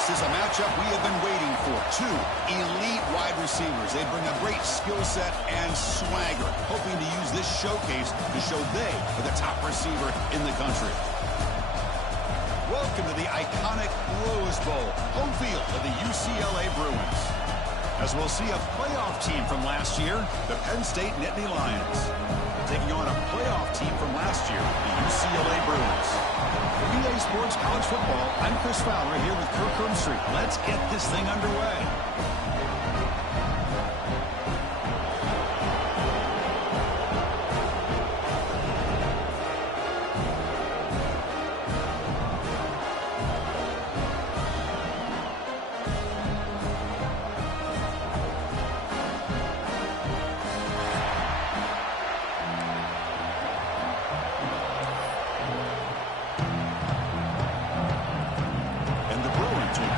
This is a matchup we have been waiting for. Two elite wide receivers. They bring a great skill set and swagger, hoping to use this showcase to show they are the top receiver in the country. Welcome to the iconic Rose Bowl, home field of the UCLA Bruins. As we'll see a playoff team from last year, the Penn State Natty Lions, taking on a playoff team from last year, the UCLA Bruins. For EA Sports College Football, I'm Chris Fowler here with Kirk Herbstreit. Let's get this thing underway.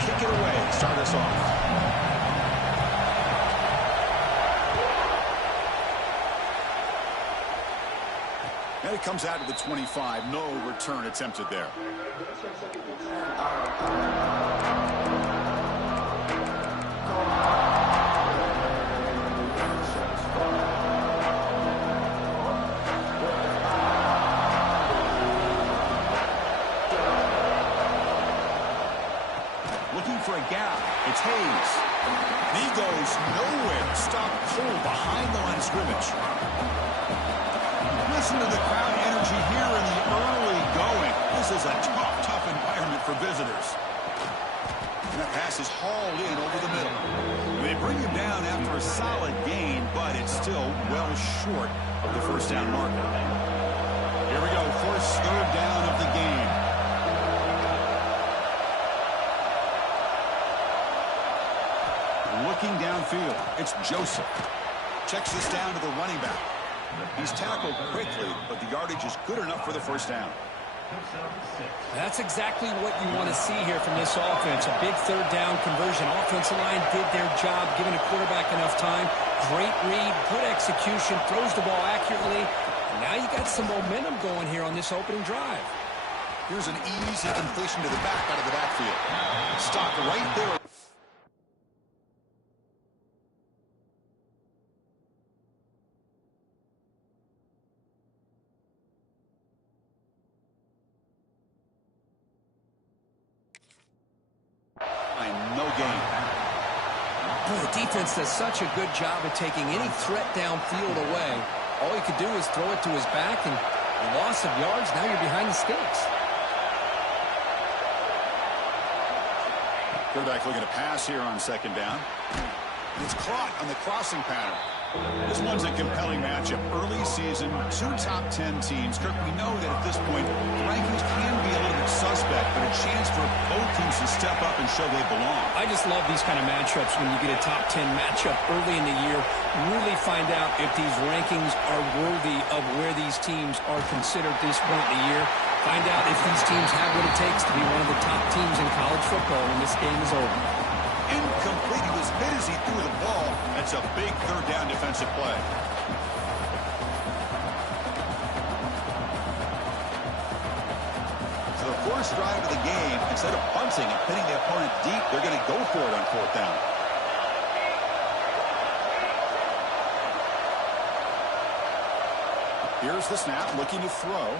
Kick it away, start us off. And it comes out to the 25. No return attempted there. Looking for a gap. It's Hayes. He goes nowhere. Stopped cold behind the line of scrimmage. Listen to the crowd energy here in the early going. This is a tough environment for visitors. And that pass is hauled in over the middle. They bring him down after a solid gain, but it's still well short of the first down marker. Here we go. First third down of the game. Looking downfield, it's Joseph. Checks this down to the running back. He's tackled quickly, but the yardage is good enough for the first down. That's exactly what you want to see here from this offense. A big third down conversion. Offensive line did their job, giving the quarterback enough time. Great read, good execution, throws the ball accurately. And now you got some momentum going here on this opening drive. Here's an easy completion to the back out of the backfield. Stopped right there. No gain. Boy, the defense does such a good job of taking any threat downfield away. All you could do is throw it to his back, and the loss of yards, now you're behind the sticks. Quarterback looking to pass here on second down. And it's caught on the crossing pattern. This one's a compelling matchup. Early season, two top 10 teams. Kirk, we know that at this point, the rankings can be a little bit suspect, but a chance for both teams to step up and show they belong. I just love these kind of matchups when you get a top 10 matchup early in the year. Really find out if these rankings are worthy of where these teams are considered at this point in the year. Find out if these teams have what it takes to be one of the top teams in college football when this game is over. Incomplete. He was hit as he threw the ball. That's a big third down defensive play. So the first drive of the game, instead of punting and pinning the opponent deep, they're going to go for it on fourth down. Here's the snap, looking to throw.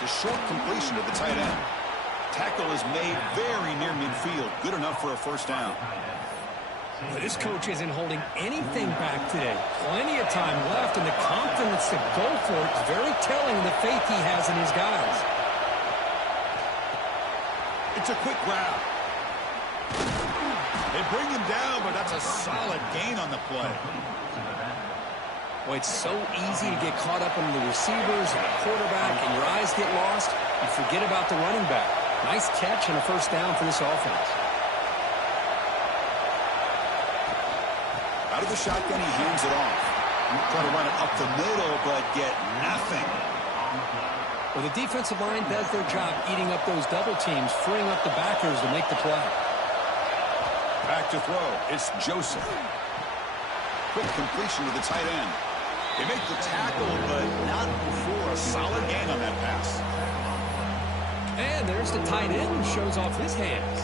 It's a short completion to the tight end. Tackle is made very near midfield. Good enough for a first down. Well, this coach isn't holding anything back today. Plenty of time left, and the confidence to go for it is very telling of the faith he has in his guys. It's a quick grab. They bring him down, but that's a solid gain on the play. Well, it's so easy to get caught up in the receivers and the quarterback, and your eyes get lost. You forget about the running back. Nice catch and a first down for this offense. Out of the shotgun, he hands it off. Try to run it up the middle, but get nothing. Well, the defensive line does their job eating up those double teams, freeing up the backers to make the play. Back to throw. It's Joseph. Quick completion to the tight end. They make the tackle, but not before a solid gain on that pass. And And there's the tight end who shows off his hands.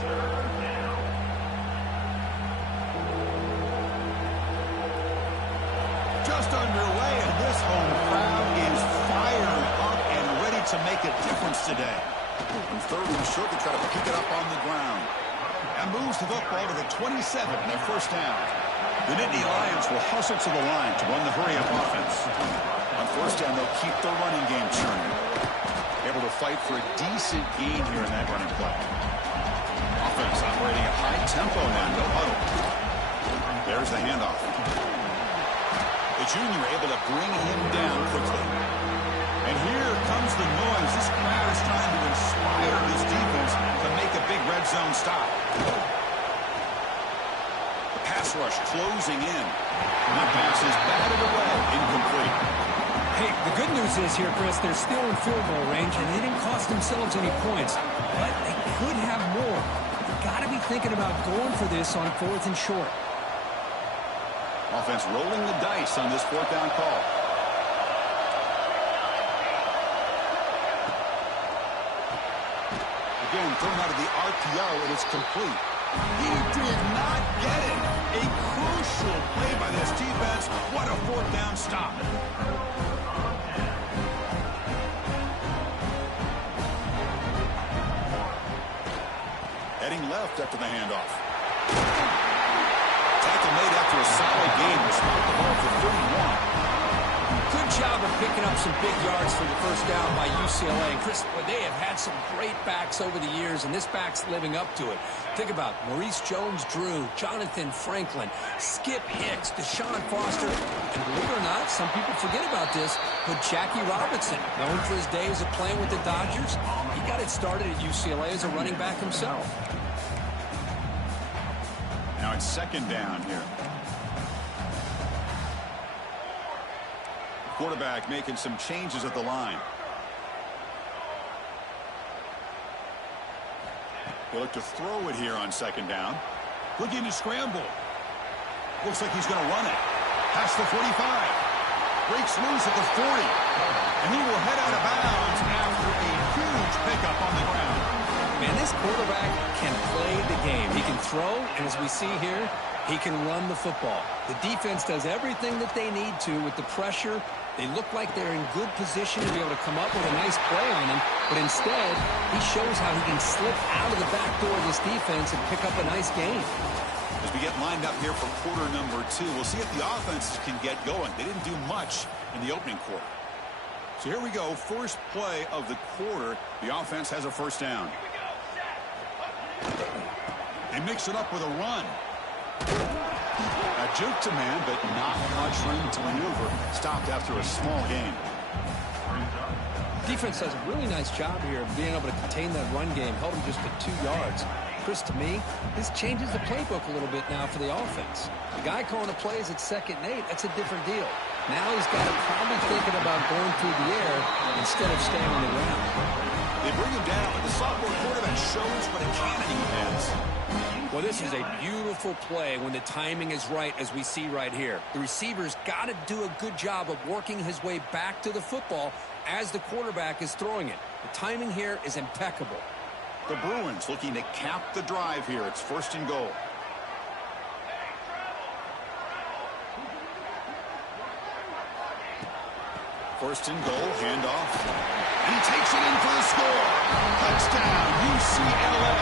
Just underway, and this home crowd is fired up and ready to make a difference today. And third and short, they try to pick it up on the ground. And moves the football to the 27, their first down. The Nittany Lions will hustle to the line to run the hurry-up offense. On first down, they'll keep the running game churning. Able to fight for a decent gain here in that running play. Offense operating at high tempo now. No huddle. There's the handoff. The junior able to bring him down quickly. And here comes the noise. This crowd is trying to inspire this defense to make a big red zone stop. The pass rush closing in. And that pass is batted away. Incomplete. Hey, the good news is here, Chris, they're still in field goal range, and they didn't cost themselves any points. But they could have more. You've got to be thinking about going for this on 4th and short. Offense rolling the dice on this 4th down call. Again, thrown out of the RPO, and it's complete. He did not get it. A crucial play by this defense. What a 4th down stop. Heading left after the handoff. Tackle made after a solid game. Will spot the ball for 31. Good job of picking up some big yards for the first down by UCLA. And Chris, they have had some great backs over the years, and this back's living up to it. Think about Maurice Jones-Drew, Jonathan Franklin, Skip Hicks, Deshaun Foster, and believe it or not, some people forget about this, but Jackie Robinson, known for his days of playing with the Dodgers, he got it started at UCLA as a running back himself. Now it's 2nd down here. Quarterback making some changes at the line. He'll look to throw it here on 2nd down. Looking to scramble. Looks like he's going to run it. Past the 45. Breaks loose at the 40. And he will head out of bounds after a huge pickup on the ground. Man, this quarterback can play the game. He can throw, and as we see here, he can run the football. The defense does everything that they need to with the pressure. They look like they're in good position to be able to come up with a nice play on him, but instead, he shows how he can slip out of the back door of this defense and pick up a nice gain. As we get lined up here for quarter number 2, we'll see if the offenses can get going. They didn't do much in the opening quarter. So here we go, first play of the quarter. The offense has a first down. They mix it up with a run. A juke to man, but not much room to maneuver. Stopped after a small gain. Defense does a really nice job here of being able to contain that run game. Held him just at 2 yards. Chris, to me, this changes the playbook a little bit now for the offense. The guy calling the plays at 2nd and 8, that's a different deal. Now he's got to probably thinking about going through the air instead of staying on the ground. They bring him down, but the sophomore quarterback shows what a cannon he has. Well, this is a beautiful play when the timing is right, as we see right here. The receiver's got to do a good job of working his way back to the football as the quarterback is throwing it. The timing here is impeccable. The Bruins looking to cap the drive here. It's 1st and goal. First and goal, handoff. And he takes it in for the score. Touchdown, UCLA.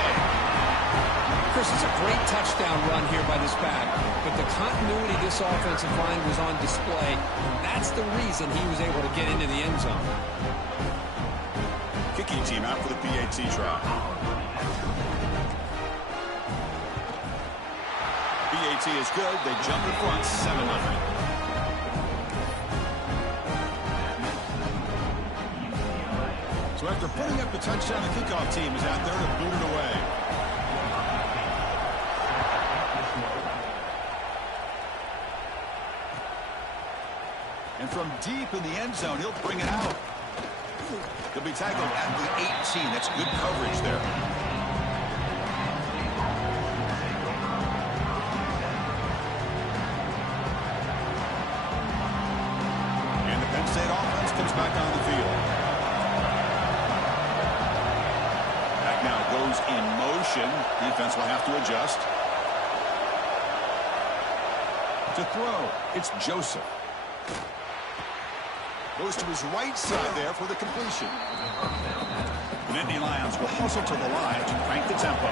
Chris, it's a great touchdown run here by this back, but the continuity of this offensive line was on display, and that's the reason he was able to get into the end zone. Kicking team out for the PAT try. PAT is good. They jump in front 7-0. So after putting up the touchdown, the kickoff team is out there to boot it away. And from deep in the end zone, he'll bring it out. He'll be tackled at the 18. That's good coverage there. And the Penn State offense comes back on the field. in motion. Defense will have to adjust. To throw, it's Joseph. Goes to his right side there for the completion. The Nittany Lions will hustle to the line to crank the tempo.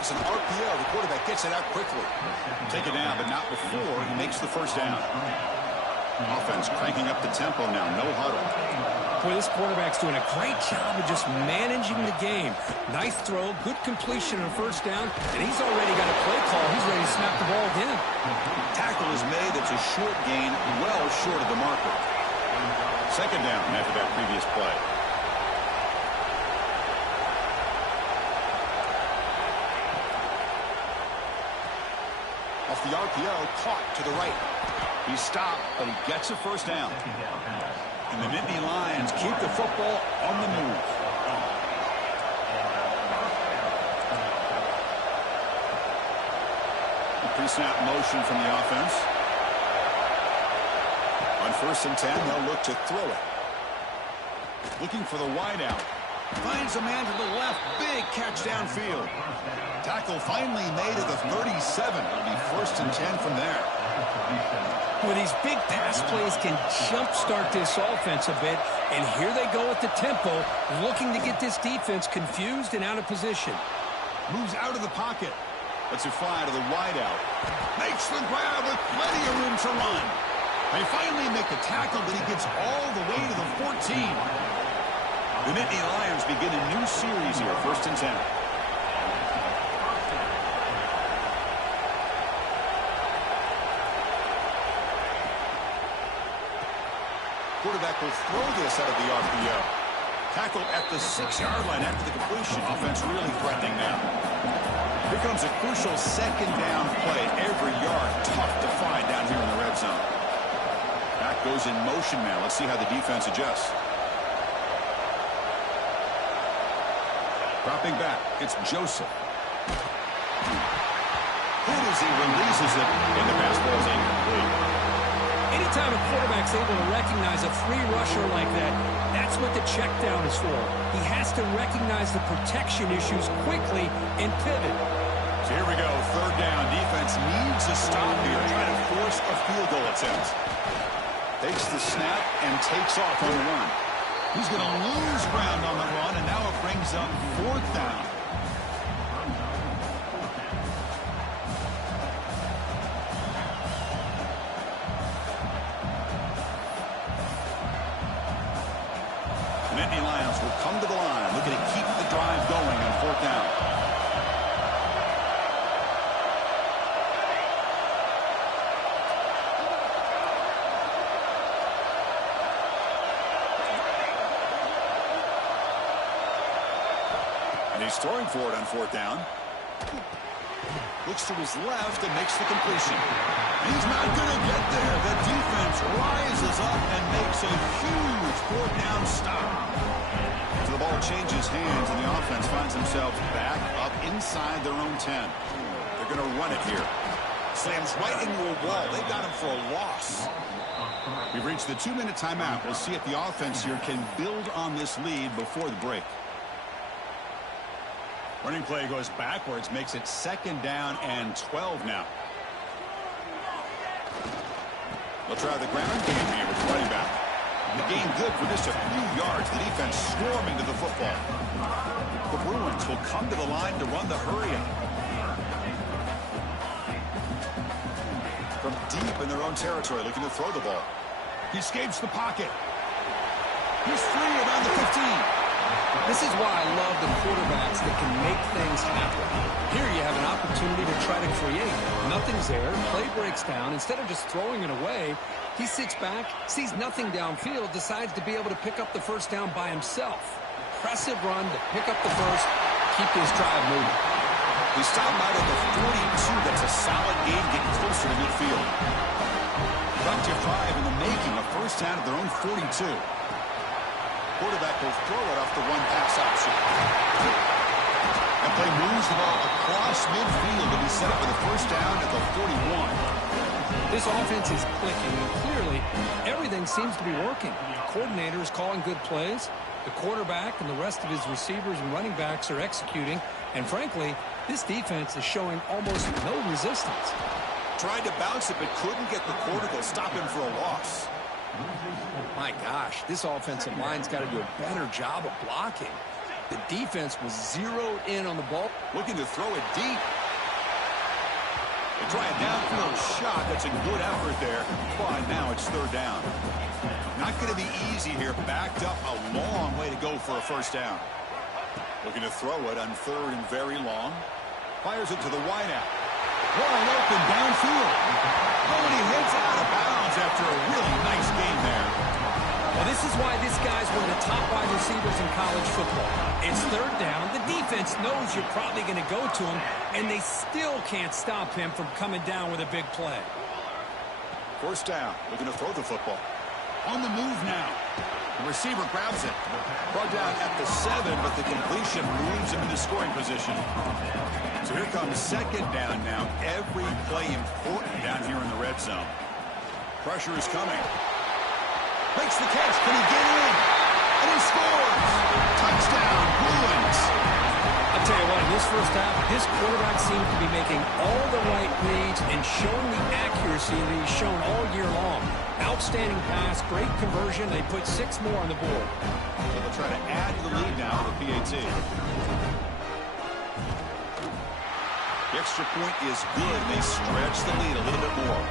It's an RPO. The quarterback gets it out quickly. Take it down, but not before he makes the first down. Offense cranking up the tempo now. No huddle. Boy, this quarterback's doing a great job of just managing the game. Nice throw, good completion on first down, and he's already got a play call. He's ready to snap the ball again. Tackle is made. It's a short gain, well short of the marker. Second down after that previous play. Off the RPO, caught to the right. He stopped, but he gets a first down. And the Nittany Lions keep the football on the move. A pre-snap motion from the offense. On 1st and 10, they'll look to throw it. Looking for the wideout. Finds a man to the left. Big catch downfield. Tackle finally made at the 37. It'll be 1st and 10 from there. Well, these big pass plays can jumpstart this offense a bit, and here they go at the tempo, looking to get this defense confused and out of position. Moves out of the pocket. Lets it fly to the wideout. Makes the grab with plenty of room to run. They finally make the tackle, but he gets all the way to the 14. The Nittany Lions begin a new series here, 1st and 10. Quarterback will throw this out of the RPO. Tackled at the 6-yard line after the completion. Offense really threatening now. Here comes a crucial second down play. Every yard tough to find down here in the red zone. Back goes in motion now. Let's see how the defense adjusts. Dropping back, it's Joseph. Good as he releases it, and the pass ball is incomplete. Anytime a quarterback's able to recognize a free rusher like that, that's what the check down is for. He has to recognize the protection issues quickly and pivot. So here we go, 3rd down. Defense needs a stop here, trying to force a field goal attempt. Takes the snap and takes off on the run. He's going to lose ground on the run, and now it brings up 4th down. The Nittany Lions will come to the line, looking to keep the drive going on 4th down. And he's throwing for it on 4th down. Looks to his left and makes the completion. He's not going to get there. The defense rises up and makes a huge 4th down stop. So the ball changes hands and the offense finds themselves back up inside their own 10. They're going to run it here. Slams right into a wall. They've got him for a loss. We've reached the 2-minute timeout. We'll see if the offense here can build on this lead before the break. Running play goes backwards, makes it 2nd down and 12 now. They'll try the ground game here with the running back. The game good for just a few yards. The defense swarming to the football. The Bruins will come to the line to run the hurry-up. From deep in their own territory, looking to throw the ball. He escapes the pocket. He's free around the 15. This is why I love the quarterbacks that can make things happen. Here you have an opportunity to try to create. Nothing's there. Play breaks down. Instead of just throwing it away, he sits back, sees nothing downfield, decides to be able to pick up the first down by himself. Impressive run to pick up the first, keep this drive moving. He's stopped out at the 42. That's a solid gain, getting closer to midfield. Productive drive in the making, a first down at their own 42. Quarterback will throw it off the one-pass option. That play moves the ball across midfield to be set up for the first down at the 41. This offense is clicking, and clearly everything seems to be working. The coordinator is calling good plays. The quarterback and the rest of his receivers and running backs are executing. And frankly, this defense is showing almost no resistance. Tried to bounce it, but couldn't get the quarter to stop him for a loss. My gosh, this offensive line's got to do a better job of blocking. The defense was zeroed in on the ball. Looking to throw it deep. They try a downfield shot. That's a good effort there. But now it's third down. Not going to be easy here. Backed up a long way to go for a first down. Looking to throw it on third and very long. Fires it to the wideout. Wide open downfield. Oh, and he heads out of bounds after a really nice game there. Well, this is why this guy's one of the top wide receivers in college football. It's third down. The defense knows you're probably going to go to him, and they still can't stop him from coming down with a big play. First down. Looking to throw the football. On the move now. The receiver grabs it. Brought down at the 7, but the completion moves him into scoring position. So here comes second down now. Every play important down here in the red zone. Pressure is coming. Makes the catch. Can he get in? And he scores. Touchdown, Bruins. I'll tell you what, in this first half, this quarterback seems to be making all the right reads and showing the accuracy that he's shown all year long. Outstanding pass, great conversion. They put 6 more on the board. So they'll try to add to the lead now with the PAT. The extra point is good. They stretch the lead a little bit more.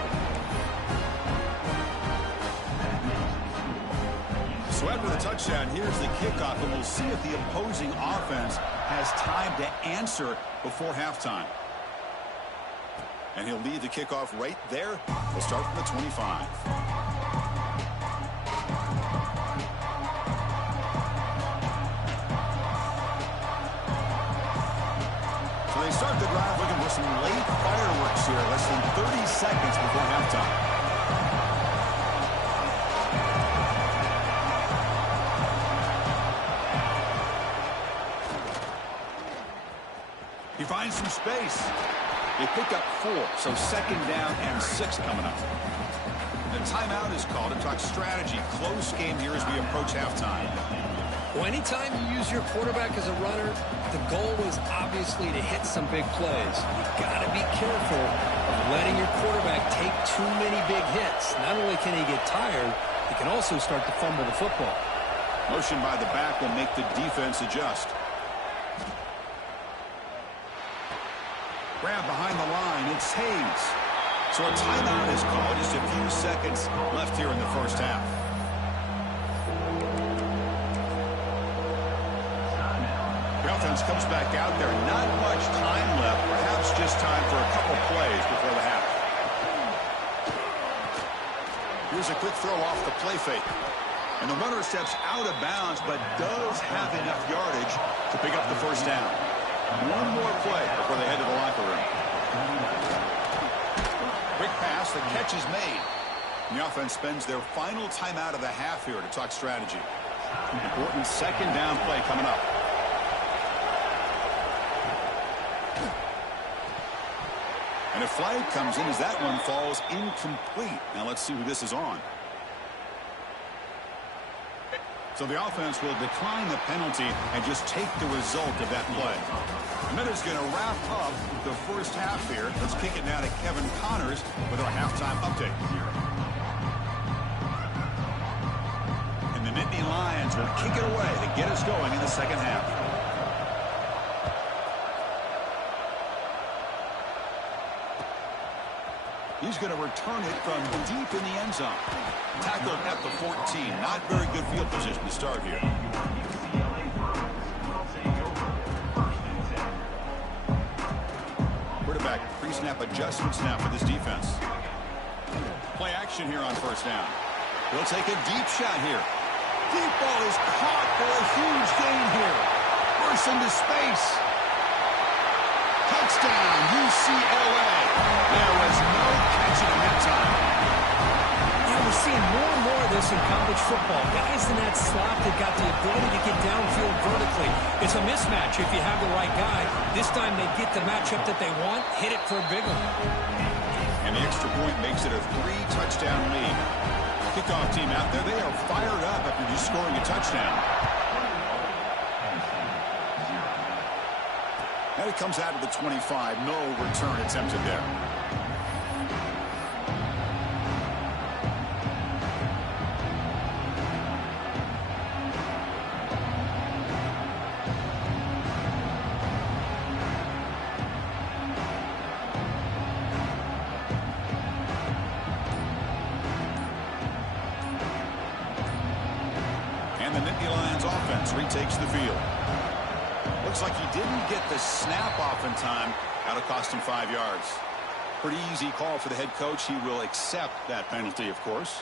So after the touchdown, here's the kickoff, and we'll see if the opposing offense has time to answer before halftime. And he'll lead the kickoff right there. We'll start from the 25. So they start the drive looking for some late fireworks here, less than 30 seconds before halftime. He finds some space. They pick up 4, so second down and 6 coming up. The timeout is called to talk strategy. Close game here as we approach halftime. Well, anytime you use your quarterback as a runner, the goal is obviously to hit some big plays. You've got to be careful of letting your quarterback take too many big hits. Not only can he get tired, he can also start to fumble the football. Motion by the back will make the defense adjust. Grab behind the line. It's Hayes. So a timeout is called. Just a few seconds left here in the first half. The offense comes back out there. Not much time left. Perhaps just time for a couple plays before the half. Here's a quick throw off the play fake. And the runner steps out of bounds, but does have enough yardage to pick up the first down. One more play before they head to the locker room. Quick pass, the catch is made. And the offense spends their final timeout of the half here to talk strategy. Important second down play coming up. And a flag comes in as that one falls incomplete. Now let's see who this is on. So the offense will decline the penalty and just take the result of that play. And that is going to wrap up the first half here. Let's kick it now to Kevin Connors with our halftime update. And the Nittany Lions will kick it away to get us going in the second half. He's going to return it from deep in the end zone. Tackled at the 14. Not very good field position to start here. Quarterback pre-snap adjustments now for this defense. Play action here on first down. He'll take a deep shot here. Deep ball is caught for a huge gain here. Bursts into space. Touchdown, UCLA. There was no catching him that time. Yeah, we're seeing more and more of this in college football. Guys in that slot that got the ability to get downfield vertically. It's a mismatch if you have the right guy. This time they get the matchup that they want, hit it for a big one. And the extra point makes it a 3-touchdown lead. Kickoff team out there, they are fired up after just scoring a touchdown. And it comes out of the 25. No return attempted there. And the Nittany Lions offense retakes the field. Looks like he didn't get the snap off in time. That'll cost him 5 yards. Pretty easy call for the head coach. He will accept that penalty, of course.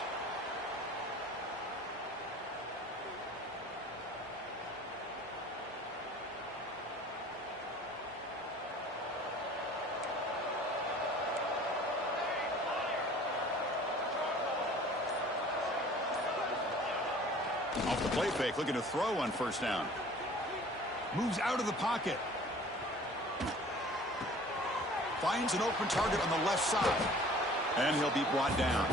Off the play fake, looking to throw on first down. Moves out of the pocket. Finds an open target on the left side. And he'll be brought down.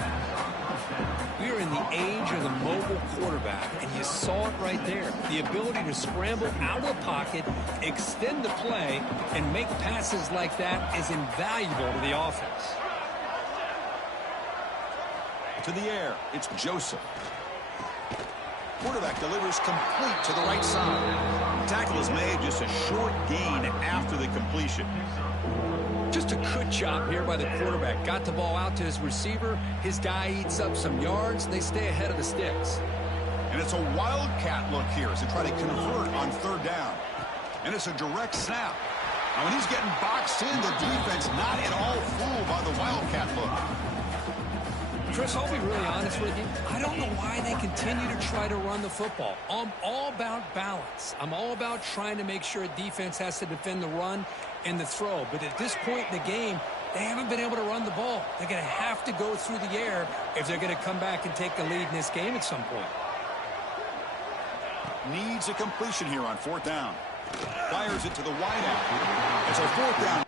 We are in the age of the mobile quarterback, and you saw it right there. The ability to scramble out of the pocket, extend the play, and make passes like that is invaluable to the offense. To the air, it's Joseph. Quarterback delivers complete to the right side. The tackle is made, just a short gain after the completion. Just a good job here by the quarterback. Got the ball out to his receiver. His guy eats up some yards. They stay ahead of the sticks. And it's a wildcat look here as they try to convert on third down. And it's a direct snap. Now when he's getting boxed in, the defense not at all fooled by the wildcat look. Chris, I'll be really honest with you. I don't know why they continue to try to run the football. I'm all about balance. I'm all about trying to make sure a defense has to defend the run and the throw. But at this point in the game, they haven't been able to run the ball. They're going to have to go through the air if they're going to come back and take the lead in this game at some point. Needs a completion here on fourth down. Fires it to the wideout. It's a fourth down.